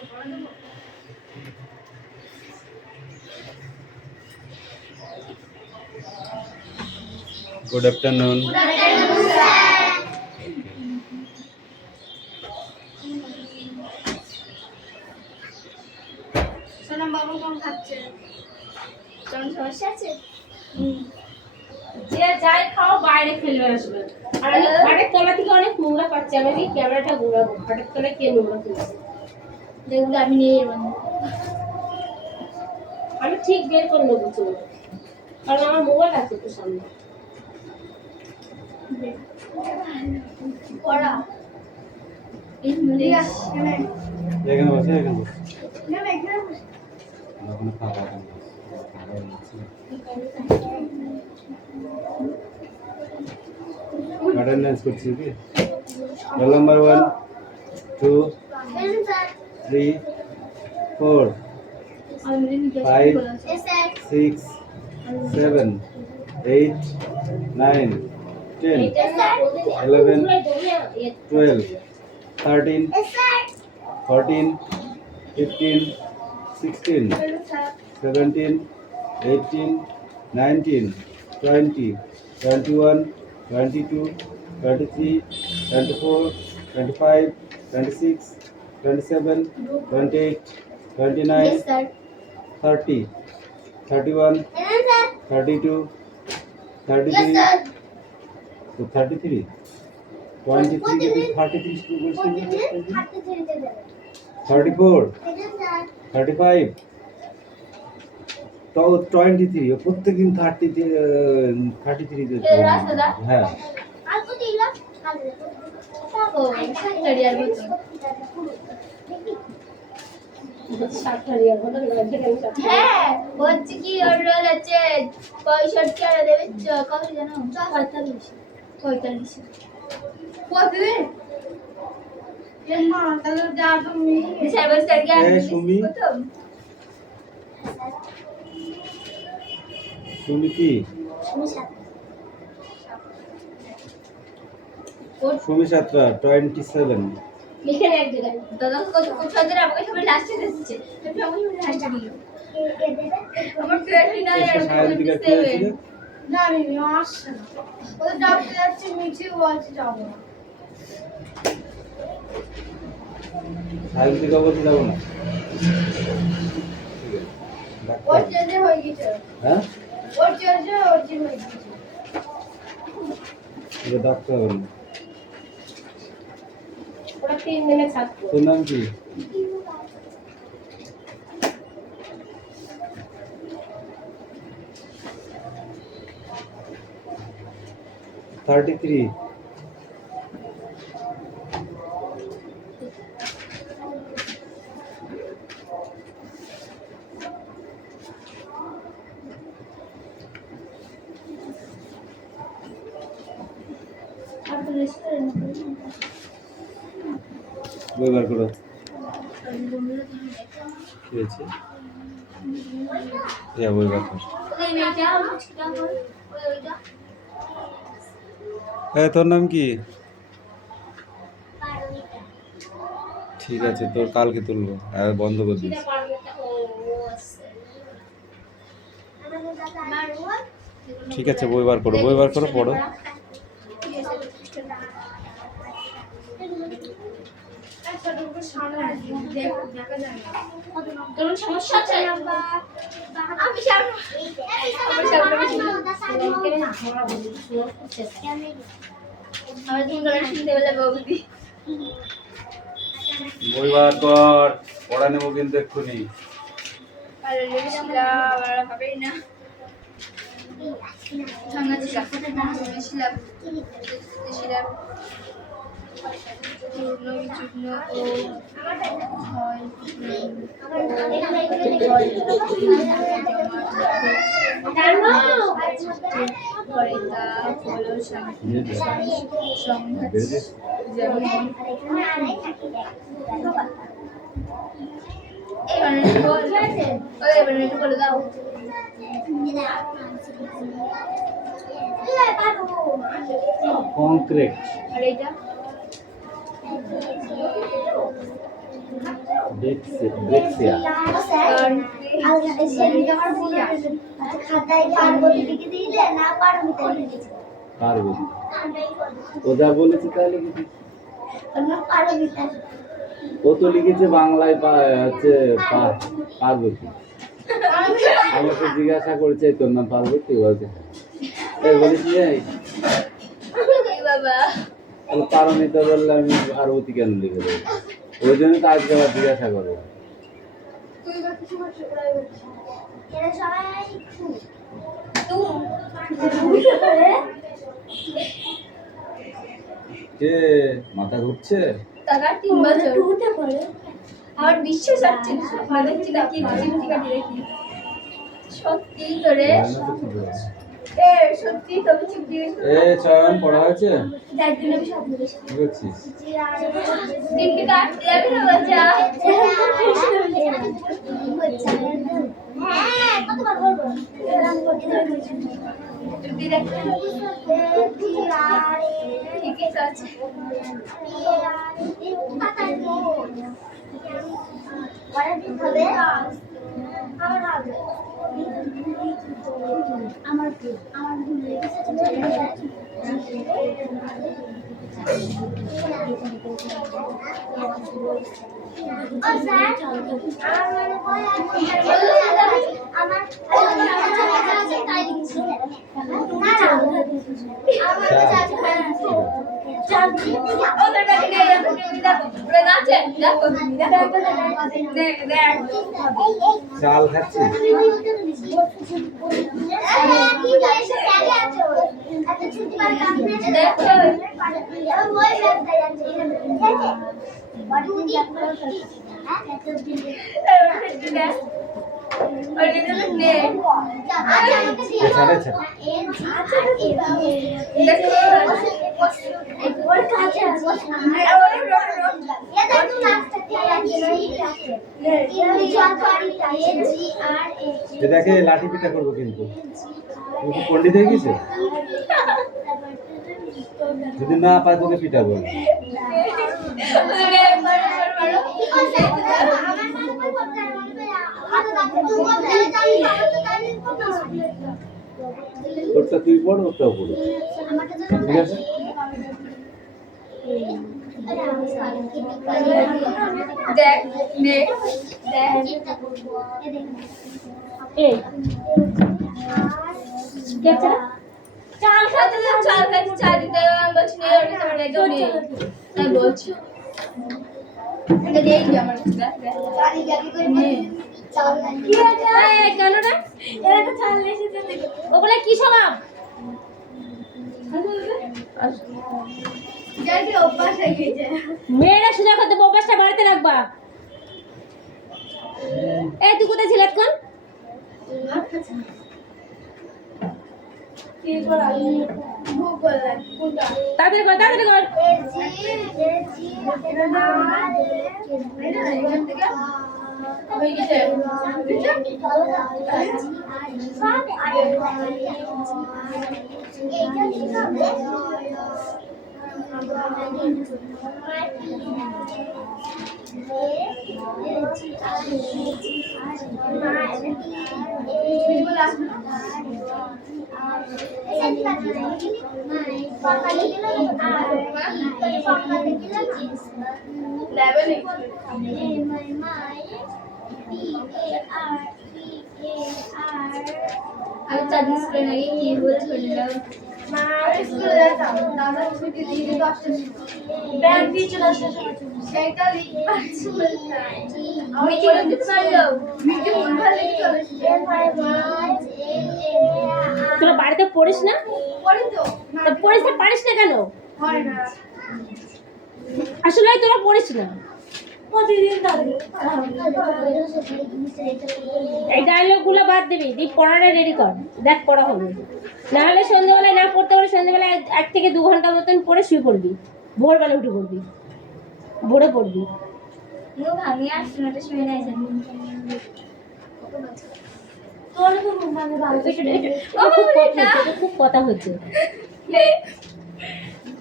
Good afternoon. Good afternoon, sir. Sonam বাবু কোন খাচ্ছে? কোন সমস্যা আছে? যে যাই খাও বাইরে ফেলে আসবে। আর আমি খাটের তলা থেকে অনেক নোংরা পাচ্ছি, আমি এই ক্যামেরাটা ঘোরাবো। খাটের তলায় কে নোংরা ফেলেছে দেখুন আমি নিয়ে যাবো। আমি ঠিক বের করে নেবো চলো, কারণ আমার মোবাইল আছে তো সামনে। পড়া ইংলিশ এখানে বসে এখানে বসে না এখানে বসে ওখানে ফাঁকা অ্যাটেন্ডেন্স করছি কি রোল নাম্বার 1 2 3 4 5 6 7 8 9 10 11 12 13 14 15 16 17 18 19 20 21 22 23 24 25 26 27 28 29 30 31 32 33 तो 33 23 के 33 स्टूडेंट्स 34 35 तो 23 প্রত্যেকদিন 33 তে হ্যাঁ হ্যাঁ হচ্ছে কি ওর রোল আছে 65 আর দেবে কত জানো 45 প্রতিদিন মা তাহলে যা তুমি সাইবার স্যারকে সুমি প্রথম সুমি কি সুমি ছাত্রা 27 লিখে এক জায়গায় দাদা কত ছাত্র আমাকে সবাই লাস্টে দিচ্ছে আমি আমাকে লাস্টে দিল আমার 29 আর সায়ন্তিকা কি হয়েছিল না আমি আসছে না ওদের ডাকতে যাচ্ছে মিছি বলছে যাব না সায়ন্তিকা বলতে যাবো না ওর চেঞ্জ হয়ে গেছে হ্যাঁ ওর চেঞ্জ হয়ে গেছে এটা ডাক্তার হবে না ওরা 3 দিনের ছাত্র। তোর নাম কি $33 বই বার করো কি হয়েছে বই বার কর তোর নাম কি ঠিক আছে তোর কালকে তুলবো আর বন্ধ করে দিস ঠিক আছে বই বার করো পড়ো কোনো সমস্যা আছে আমি শুনতে বলে বৌদি বই বার কর পড়া নেবো কিন্তু এক্ষুনি হবেই না চূর্ণ বিচূর্ণ ও যেমন বলে দাও কংক্রিট আর এইটা ব্রেক্সিয়া। পার্বতী। ও যা বলেছে তাই লিখেছি। ও তো লিখেছে বাংলায় হচ্ছে পার্বতী। আমাকে জিজ্ঞাসা করেছে তোর নাম পার্বতী, বলছে এই বলিস এই বাবা তাহলে পারমিতা বললে আমি পার্বতী কেন লিখে দেবো? ওই জন্য তো আজকে আবার জিজ্ঞাসা করবো। কে মাথা ঘুরছে? টাকা 3 বছর আমার বিশ্বাস হচ্ছে না, স্বপ্ন দেখছি নাকি চিমটি কাটি দেখি। সত্যি করে সত্যি তবে চিমটি এ চয়ন পড়া হয়েছে? যার জন্য আমি স্বপ্ন দেখছি। কি করছিস? চিমটি কাটতে যাবি না বাচ্চা? কতবার বলবো চিমটি দেখতে ঠিকই তো আছে। ওদের কাছে গিয়ে দেখো ওরা নাচে, দেখো দেখ দেখ চাল খাচ্ছিস? দেখে লাঠি পিঠা করবো কিন্তু তুমি কি পণ্ডিত হয়ে গেছে? যদি না পায় তোকে পিঠা বল। তোরটা তুই পড়, ওরটাও পড়ো, ঠিক আছে? দেখ দেখ দেখ এই কে চা চাল খাতে চাল খাতে চা দিতে বলছি না আমি তোমার একদম নেই তাই বলছি এটা দেই দি আমার কাছে কি আছে এই কেন রে এটা চাল এসে দিতে ওগুলা কি স্বভাব? যাকে অভ্যাস হয়ে গেছে মেয়েরা সুজা করতে অভ্যাসটা বাড়িতে রাখবা। এই তুই কোথায় ছিলাস কোন? কি করা ভুক বললা কোনটা তাড়াতাড়ি কর তাড়াতাড়ি কর। হয়ে গেছে আমি চাকরি করে নাকি কি বলে শুনলাম স্কুলে যেতাম দাদা ছুটি দিয়ে 10টার সময় ব্যাগ দিয়ে চলে আসে সেটা আমি কি করতে পারলো মিটিং ভুলভাল লিখে চলে তোরা বাড়িতে পড়িস না? পড়ি তো তা পড়িস না পারিস না কেন? হয় না আসলে তোরা পড়িস না। প্রতিদিন দাঁড়িয়ে এই ডায়লগ গুলো বাদ দিবি, দি পড়াটা রেডি কর, দেখ পড়া হবে। না হলে সন্ধ্যেবেলায় না পড়তে পারলে সন্ধ্যেবেলায় 1 থেকে 2 ঘন্টা মতন পড়ে শুয়ে পড়বি, ভোরবেলা উঠে পড়বি, ভোরে পড়বি। নো ভাঙি আর শোনাতে শুনে নাই জানি তোর তো ঘুম ভাঙে ভালো খুব কথা হচ্ছে।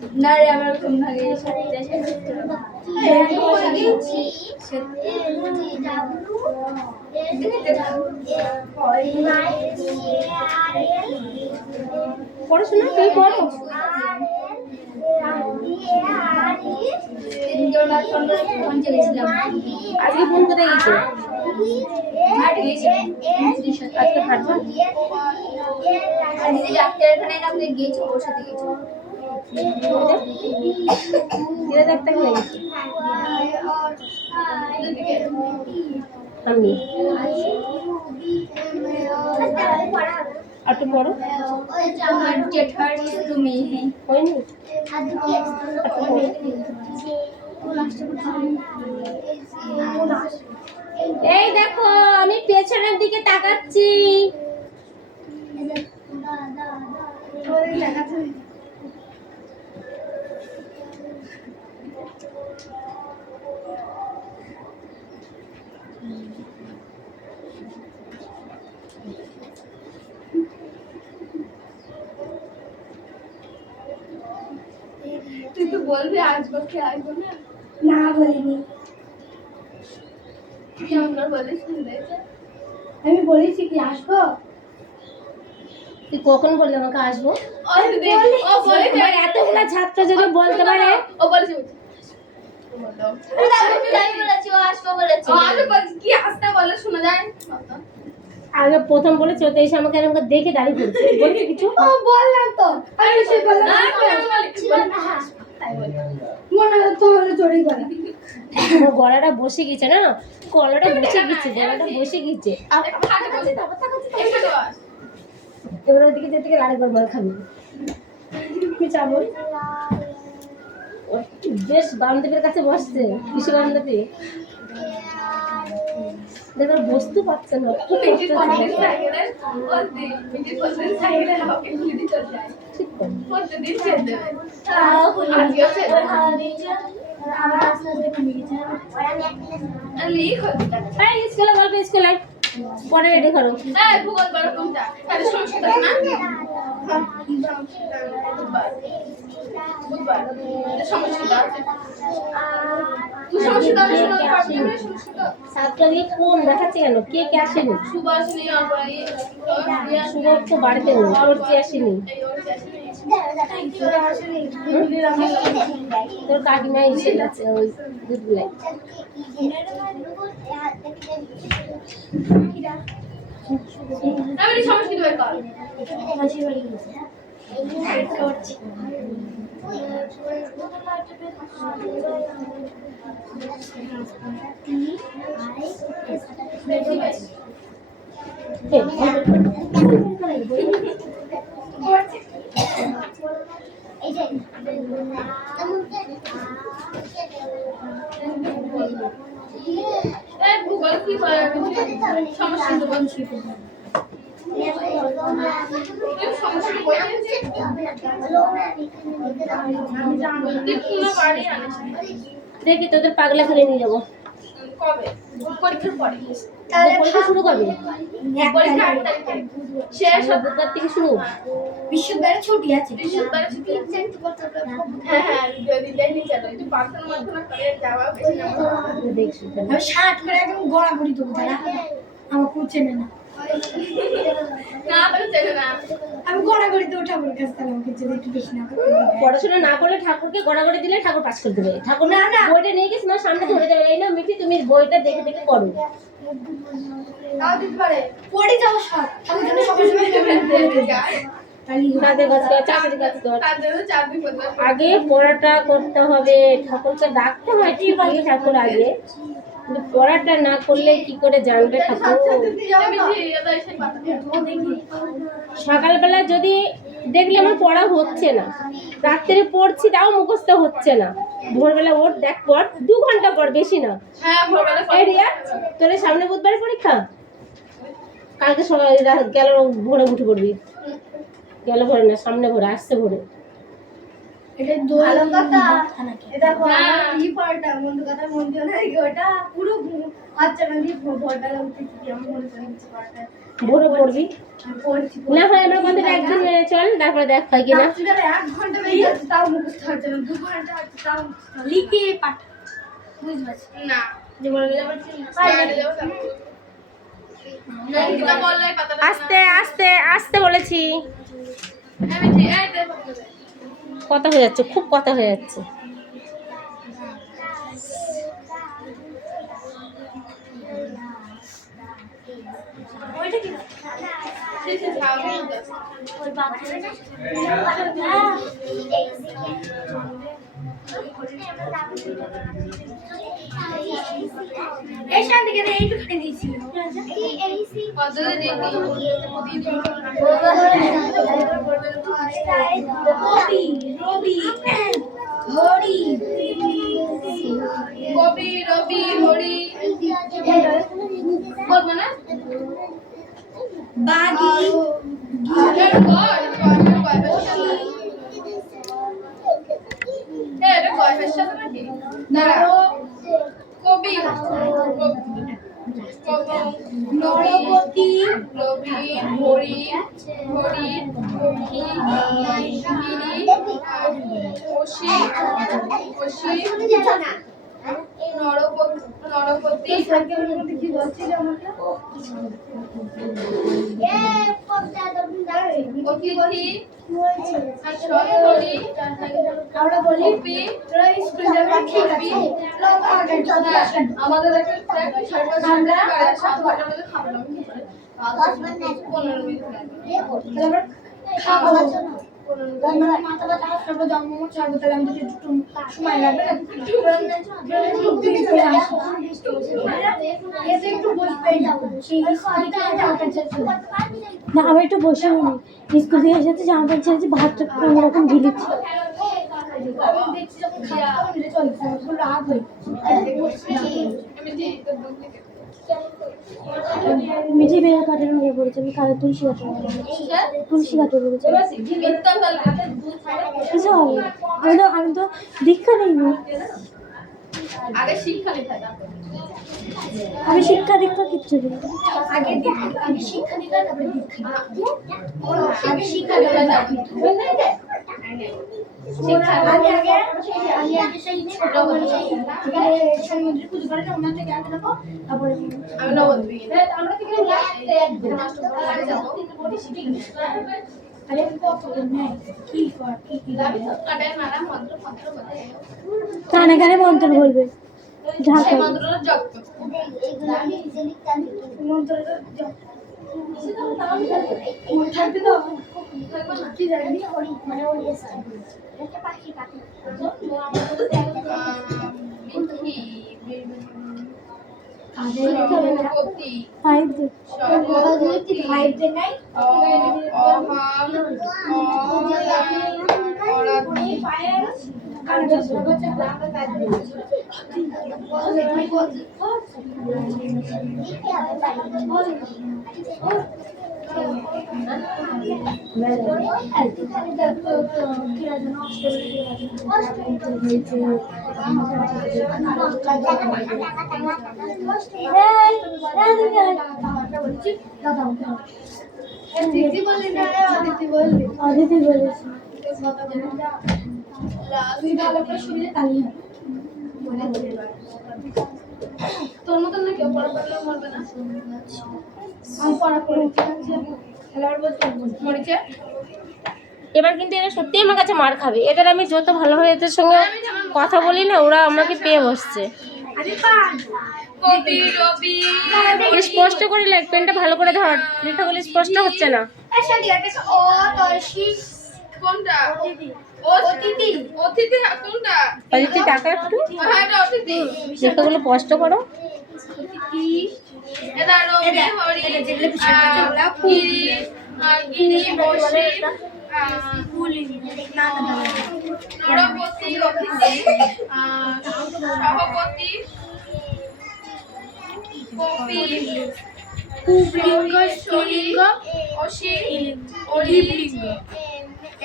না রে আমার ঘুম ভাগে পড়াশোনা তুই পড়ো। আজকে ফোন কোথায় গেছে? আজকে হাঁটবো। কিরে ডাক্তার হয়ে গেছে আমি। আর একটু পড়ো। হয়নি? এই দেখো আমি পেছনের দিকে তাকাচ্ছি। তুই তো বলবি আসবো কি আসবো না? না বলিনি, কেমন করে বলিস শুনতে? আমি বলেছি কি আসবো। তুই কখন বললি আমাকে আসবো? ও বলে আমার এতগুলা ছাত্র যদি বলতে পারে। ও বলেছে কি আসতে বলে শোনা যায়। আগে প্রথম বলেছে তো এসে আমাকে এরকম করে দেখে দাঁড়িয়ে পড়ছে। বলছি কিছু? ও বললাম তো, আমি সে বললাম মনে হয় তো হলে চড়ি করে। আমার গলাটা বসে গেছে না, গলাটা বসে গেছে, গলাটা বসে গেছে। এবার ওদিকে যেতে গেলে আরেকবার মার খাবি। কি চাবো? বেশ বান্ধবীর কাছে বসছে, কৃষি বান্ধবী। দেখো বস্তু পাচ্ছে না, খুব কষ্ট হচ্ছে। ঠিক আবার আস্তে আস্তে কমে গেছে। তাই স্কুলে গল্প স্কুলে পরে রেডি করো। ভূগোল করো কোনটা তাহলে সমস্যা না বুধবার সমস্যা আছে সমস্যা আমি শোনা পারবে সমস্যা সাতটা দিয়ে ফোন দেখাচ্ছে কেন? কে কে আসেনি? সুভাষিনী আবাই সুযোগ তো বাড়িতে নেই, তোর যে আসেনি। তোর কাকিমা এসে গেছে ওই দুধগুলাই। আমি সমস্যা কি কর ভূগোল কি সমস্যা তো বলছি দেখি তোদের পাগলা করে নিয়ে যাবো। কবে পরীক্ষার পরে পরীক্ষা শুরু কবে? পরীক্ষা 8 তারিখে শেষ হবে বুধবার থেকে শুরু। বিশ্ববিদ্যালয়ে ছুটি আছে। বৃহস্পতিবার ছুটি হ্যাঁ হ্যাঁ যদি দেখি চলো একটু পার্সোনাল মাধ্যমে করে যাওয়া বেশি না দেখছি আমি 60 করে একদম গড়াগড়ি দেবো তারা আমার কুচে না না তো চলে না আমি গড়াগড়ি দেবো ঠাকুরের কাছে, তাহলে আমাকে যদি একটু বেশি না পড়াশোনা না করলে ঠাকুরকে গড়াগড়ি দিলে ঠাকুর পাস করে দেবে। ঠাকুর না, না। বইটা নিয়ে গেছে তোমার সামনে ধরে দেবে। এই না মিঠি, তুমি বইটা দেখে দেখে পড়ো। তাও দিতে পারে পড়ে যাবো সব আমি জন্য সকাল সকাল তাদের কাছে চাকরি কাজ কর। তার জন্য চাকরি করতে আগে পড়াটা করতে হবে, ঠাকুরকে ডাকতে হয় ঠিকই ঠাকুর আগে, কিন্তু পড়াটা না করলে কি করে জানবে ঠাকুর? সকালবেলা যদি দেখলে আমার পড়া হচ্ছে না, রাত্রে পড়ছি তাও মুখস্থ হচ্ছে না, ভোরবেলা ওর দেখ পর 2 ঘন্টা পর, বেশি না। হ্যাঁ ভোরবেলা এই রিয়া, তোর সামনে বুধবার পরীক্ষা, কালকে সকাল গেল ভোরে উঠে পড়বি। গেল ভোরে না, সামনে ভোরে, আসছে ভোরে। এটা দই ভালো কথা। নাকি এটা কি পাল্টা বন্ধু কথা মন দিও না কি ওটা পুরো আচ্ছা না দিয়ে ভোরবেলা উঠেছি আমি মনে করি কিছু পাল্টা ভোরে পড়বি পড়ছি না হয় আমরা বন্ধু একদিন চল তারপরে দেখ হয় কিনা রাত্রিবেলা 1 ঘন্টা বেরিয়ে যাচ্ছে তাও মুখস্থ হচ্ছে না 2 ঘন্টা হচ্ছে তাও মুখস্থ হচ্ছে না। লিখে পাঠা বুঝতে পারছি না যে বলে যাবে না বললে পাতাটা আস্তে আস্তে আস্তে বলেছি আমি ঠিক এই দেখো কথা হয়ে যাচ্ছে খুব কথা হয়ে যাচ্ছে ওইটা কি ঠিক আছে খাও ওই বাথরুমে এই শান্তি করে এইটুখানি দিয়েছিল কত দিন রবি রবি হরি কবি রবি হরি বলবো না বাগি কবি নরপতি রবি হরি হরি অসি অসি নরপতি কি বলছিল আমাকে অতিথি আর সরহরি আমরা বলি কপি তোরা স্কুল যাবে ঠিক আছে আমাদের একটা আমরা 7 ঘন্টার মধ্যে খাবো না 15 মিনিট তারপর খাবো আমরা মাথা ব্যথা সর্ব জন্ম সর্বকাল আমাদের একটু সময় লাগবে এতে একটু বসবে না আমি একটু বসে স্কুল থেকে এসেছি জামা প্যান্ট ছেড়েছি ভাতটা কোনোরকম ঢিলেছি দেখছি যখন খাওয়া মিলে চলছে রাগ হয়ে মিঠি বেড়ে কাটানো হয়ে পড়েছে আমি কালে তুলসী কাটানো তুলসী কাটে পড়েছে কিছু হবে আমি তো দীক্ষা নেইনি আগে শিক্ষা লেখা আমি শিক্ষা দীক্ষা কিচ্ছু দিই আগে আগে শিক্ষা দিতে তারপরে দীক্ষা আগে শিক্ষা দিতে আগে আগে আগে আগে সেই ছোট বলে সমুদ্রে পুজো করে না ওনার থেকে আগে নেবো তারপরে আমি নবদ্বীপ আমরা থেকে মাস্টার পড়াতে যাব আরে কত নেই কি কর কি কাটায় মারা মন্ত্র মন্ত্র বলে কানে কানে মন্ত্র বলবে ঢাকা মন্ত্রটা জপ মন্ত্রটা থাকবে তো কি জানি হরি মানে ওই একটা পাখি পাখি সরস্বতী ফাইভ সরস্বতী ফাইভ দে নাই দিদি বললি না দিদি বললি অদিতি বলেছি তুই ভালো করে শুনলে তালি তোর মতন না কেউ পড়া পড়লে মরবে না আমি পড়া করে খেলার বলতে মরিছে এবার কিন্তু এরা সত্যি আমার কাছে মার খাবে এটার আমি যত ভালোভাবে এদের সঙ্গে কথা বলি না ওরা আমাকে পেয়ে বসছে কবি রবি স্পষ্ট করে লেখ পেনটা ভালো করে ধর লেখাগুলো স্পষ্ট হচ্ছে না কোনটা অতিথি অতিথি কোনটা অদিতি টাকা একটু হ্যাঁ এটা অতিথি লেখাগুলো স্পষ্ট করো এটা রবি হরি গিরি গিরি বসি নরপতি অতিথি সভাপতি কপি পুংলিঙ্গ স্ত্রীলিঙ্গ অসি অলিলিঙ্গ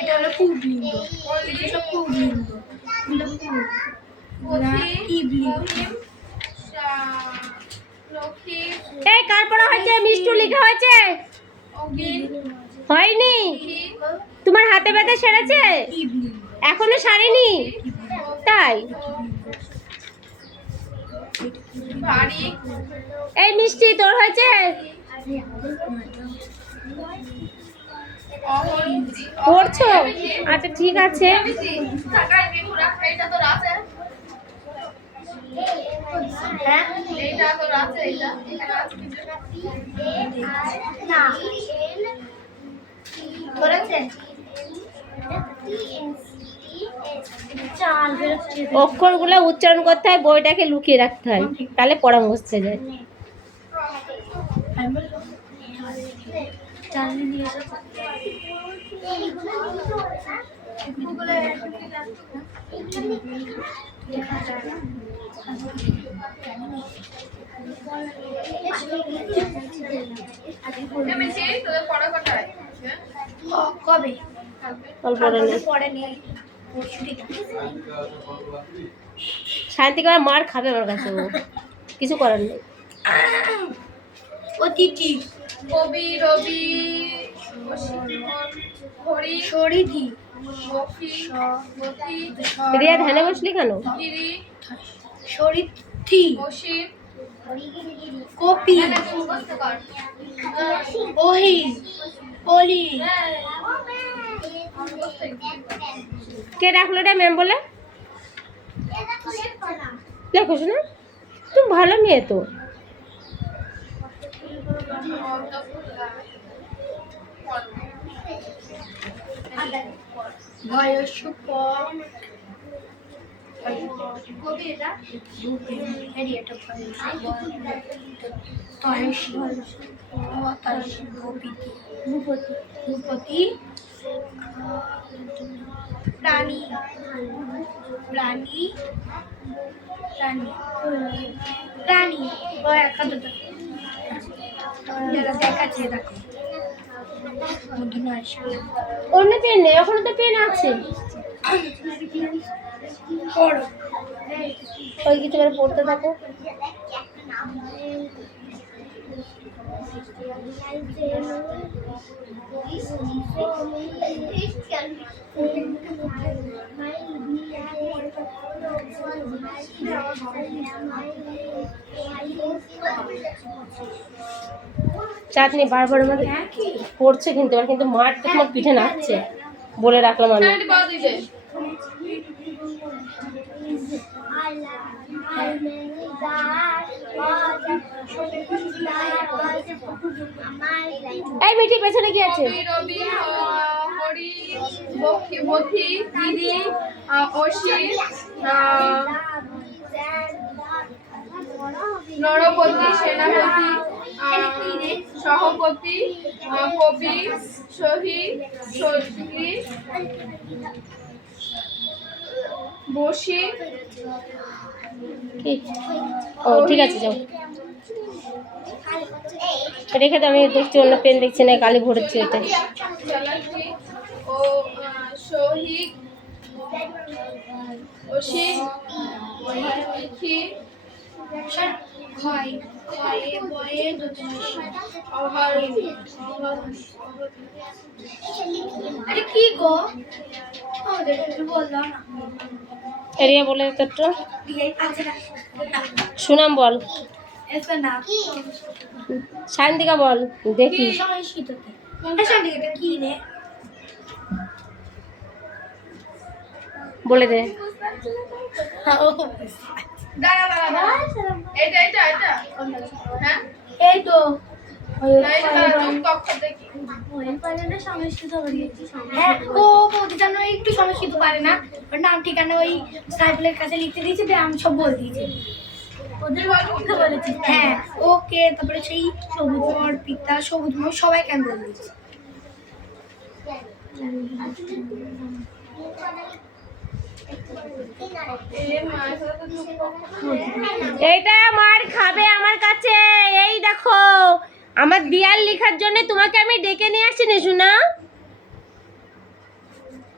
এটা হলো পুবলিঙ্গ, এটা সব পুবলিঙ্গ, এগুলো এই কার পড়া হয়েছে? মিষ্টু লেখা হয়েছে? হয়নি? তোমার হাতে ব্যথা সেরেছে? এখনো সারেনি? তাই? এই মিষ্টি তোর হয়েছে? পড়ছো? আচ্ছা ঠিক আছে। অক্ষরগুলো উচ্চারণ করতে হয়, বইটাকে লুকিয়ে রাখতে হয়, তাহলে পড়া মুছতে যায়। কবে অল্প পড়ে পরে নিয়ে শান্তি করে মার খাবে আমার কাছে, ও কিছু করার নেই। অতিথি, কবি, রবি, সরিধি, রিয়া ধ্যানে বসলি কেন? সরিথি, কপি, ওহি, অলি। কে ডাকলো রে ম্যাম বলে? দেখো শোনা, তুমি ভালো মেয়ে তো। বয়স ভূপতি, প্রাণী, প্রাণী, প্রাণী, প্রাণী, যারা দেখাচ্ছে দেখো। অন্য পেন নেই, এখনো তো পেন আছে। ওই কিছু করে পড়তে থাকো। চাটনি বারবার আমাদের পড়ছে কিন্তু, আর কিন্তু মার তো তোমার পিঠে নাচছে, বলে রাখলাম আমি। এই মিঠি পেছনে কি আছে? রবি, হরি, বথি, দিদি, অসি, নরপতি, সেনাপতি, সহপতি, কবি, শহীদ, শৈলী, বসি। ও ঠিক আছে, যাও রেখে তো। আমি দেখছি অন্য পেন দেখছি না, কালি ভরেছি এটা। চালাকি ও শহীদ, অসিত, লিখি, ক্ষয়, ক্ষয়ে বয়ে আরে কি গো আমাদের বললাম না। এরিয়া বলে তোরটা আচ্ছা সুনাম বল, এটা না শান্তিকা বল দেখি। সংস্কৃততে এটা কি রে? বলে দে। দাঁড়া দাঁড়া দাঁড়া, এটা এটা এটা হ্যাঁ এই তো হ্যাঁ, ও বলতে জানো একটু সংস্কৃত পারে না, ওর নাম ঠিকানা ওই সাইকেলের কাছে লিখতে দিয়েছে, আমি সব বলে দিয়েছি। হ্যাঁ ওকে, তারপরে সেই সবুজ পিতা সবুজ সবাই কেন বলে দিয়েছে। এইটা মার খাবে আমার কাছে। এই দেখো আমার দিয়াল লেখার জন্য তোমাকে আমি ডেকে নিয়ে আসছি না শোনা।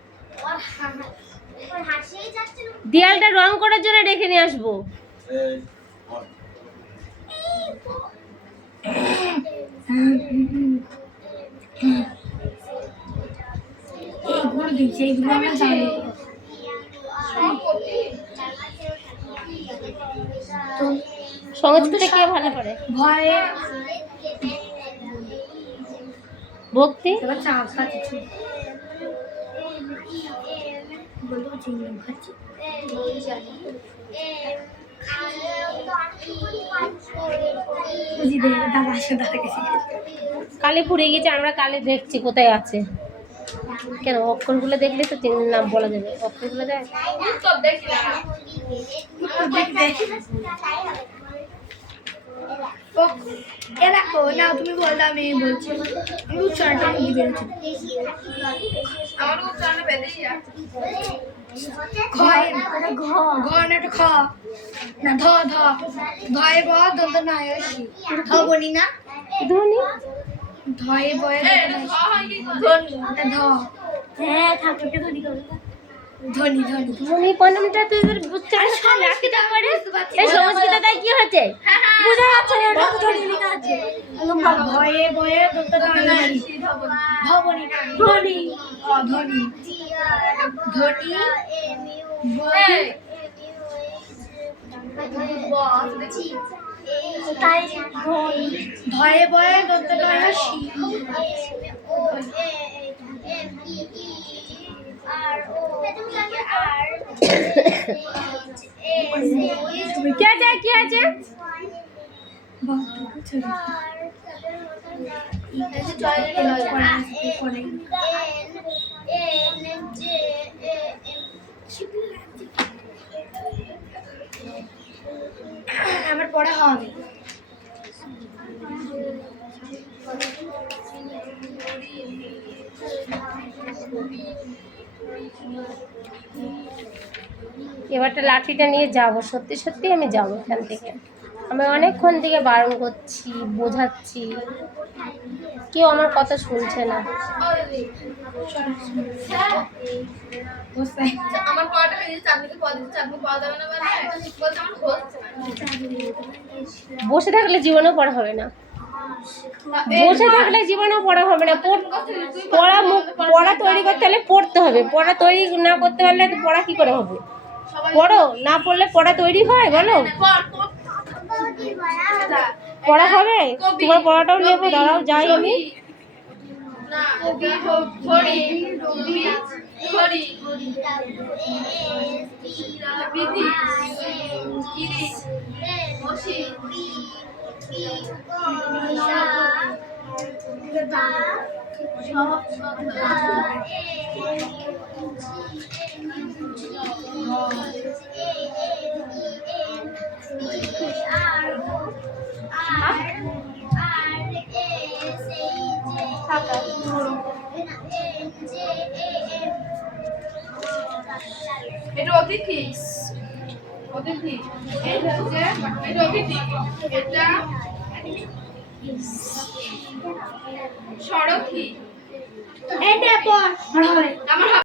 দেয়ালটা রং করার জন্য রেখে নিয়ে আসবো। এইগুলো দিচ্ছে, এইগুলো আমরা জানি। সংস্কৃত কে ভালো করে? ভয়ে ভক্তি। এবার চা খাচ্ছি, বলবো চিংড়ি খাচ্ছি। বুঝি দে দাদা আসে, দাদা গেছি। কালে পুড়ে গেছে, আমরা কালে দেখছি কোথায় আছে। কেন অক্ষরগুলো দেখলে তো নাম বলা যাবে, অক্ষরগুলো দেয়। তো দেখি না এ দেখো না, তুমি বললে আমি বলছি। আমি উচ্চারণটা কি বেরোচ্ছে? আমার উচ্চারণ বেঁধেই যাচ্ছে ঘ না একটা খ না, ধ ধ ধয়ে ব দন্ত নয় সি ধ বনি না, ধনী। ধয়ে বয়ে এটা ছ হয় কি করে? এটা ধ। হ্যাঁ ঠাকুরকে ধনি করবে, ধনি ধনি। ধনী কোনটা তোদের উচ্চারণ রাখিটা করে? এই সংস্কৃতটাই কি হচ্ছে? বুঝা যাচ্ছে না, এটা তো ধনি লেখা আছে। ভয়ে বয়ে দন্ত নয় সি ধ বনি না, ধনি ধনি ধনি এই, তাই ধয়ে বয়ে দন্ত নয় সি কি আছে কি আছে? আমার পড়া হবে। এবারটা লাঠিটা নিয়ে যাব, সত্যি সত্যি আমি যাব এখান থেকে। আমি অনেকক্ষণ থেকে বারণ করছি, বোঝাচ্ছি, কেউ আমার কথা শুনছে না। আমার পড়াটা ভেঙে চাটনিকে পড়া দিচ্ছে, চাটনি পড়া যাবে না বলে বলছে আমার হচ্ছে বসে থাকলে জীবনেও পড়া হবে না, বসে থাকলে জীবনেও পড়া হবে না। পড়া তৈরি করতে হলে পড়তে হবে, পড়া তৈরি না করতে পারলে তো পড়া কি করে হবে? পড়ো, না পড়লে পড়া তৈরি হয় বলো? পড়া হবে? তোমার পড়াটাও নেবো, দাঁড়াও যাই আমি। না ঘড়ি রবি ঘড়ি বিধি ইরি মশি এটা অতিথি অতিথি এটা হচ্ছে এটা অতিথি এটা সরথি এটা পড় হবে। আমার